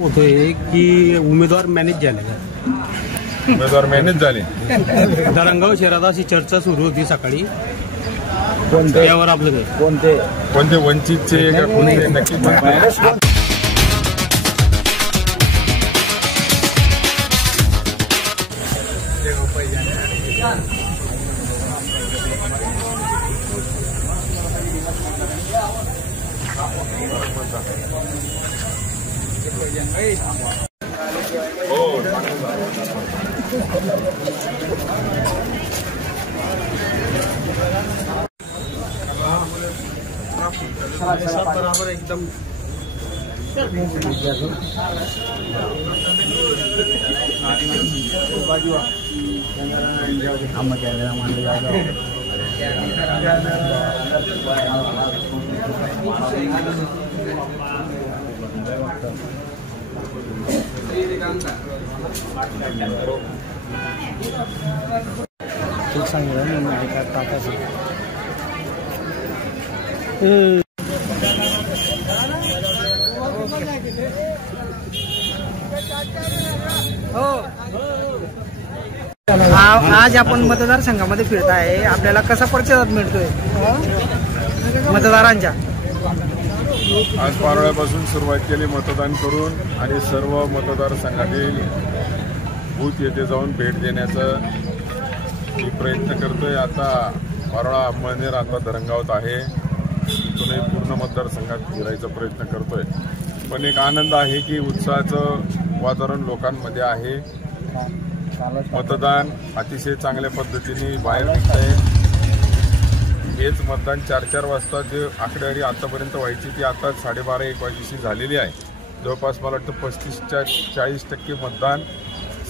होतोय की उमेदवार मॅनेज झाले धरणगाव शहरात अशी चर्चा सुरू होती सकाळी कोणत्या यावर आपलं कोणते वंचितचे का कोणते नक्की बराबर एकदम आज आपण मतदारसंघामध्ये फिरत आहे, आपल्याला कसा प्रतिसाद मिळतोय मतदारांच्या? आज पारोळ्यापासून सुरुवात केली मतदान करून आणि सर्व मतदारसंघातील बूथ येथे जाऊन भेट देण्याचा मी प्रयत्न करतोय. आता पारोळा अंमळनेर आता धरणगावात आहे, इथूनही पूर्ण मतदारसंघात फिरायचा प्रयत्न करतोय. पण एक आनंद आहे की उत्साहाचं वातावरण लोकांमध्ये आहे. मतदान अतिशय चांगल्या पद्धतीने बाहेर निघतंय. हेच मतदान 4-4 वाजता जे आकडेवारी आतापर्यंत व्हायची ती आता 12:30-1 वाजेशी झालेली आहे. जवळपास मला वाटतं 35-40% मतदान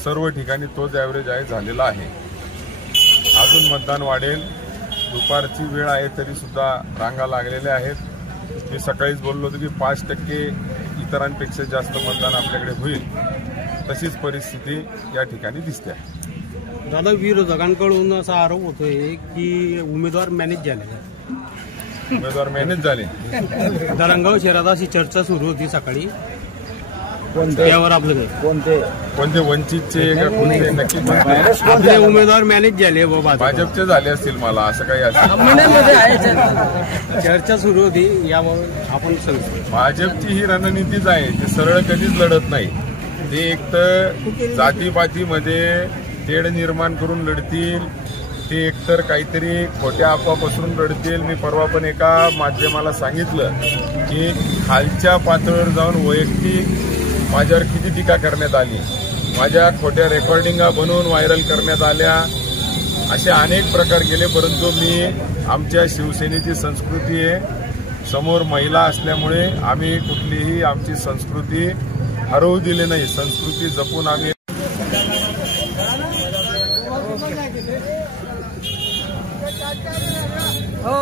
सर्व ठिकाणी तोच ॲव्हरेज आहे झालेला आहे. अजून मतदान वाढेल. दुपारची वेळ आहे तरी सुद्धा रांगा लागलेल्या आहेत. मी सकाळीच बोललो होतो की 5% इतरांपेक्षा जास्त मतदान आपल्याकडे होईल. तशीच परिस्थिती या ठिकाणी दिसते. दादा, विरोधकांकडून असा आरोप होतोय की उमेदवार मॅनेज झाले धरणगाव शहरात अशी चर्चा सुरू होती सकाळी यावर आपलं कोणते वंचितचे का कोणते नक्की आपले उमेदवार मॅनेज झाले भाजपचे झाले असतील. मला असं काही असेल चर्चा सुरू होती यावर आपण सांगतो. भाजपची ही रणनीतीच आहे, ते सरळ कधीच लढत नाही. ते एक तर जातीपातीमध्ये तेढ निर्माण करून लढतील, ते एकतर काहीतरी खोट्या अफवा पसरून लढतील. मी परवा पण एका माध्यमाला सांगितलं की खालच्या पातळीवर जाऊन वैयक्तिक माझ्यावर किती टीका करण्यात आली, माझ्या खोट्या रेकॉर्डिंगा बनवून व्हायरल करण्यात आल्या, असे अनेक प्रकार केले. परंतु मी आमच्या शिवसेनेची संस्कृती आहे, समोर महिला असल्यामुळे आम्ही कुठलीही आमची संस्कृती हरवू दिली नाही. संस्कृती जपून आम्ही हो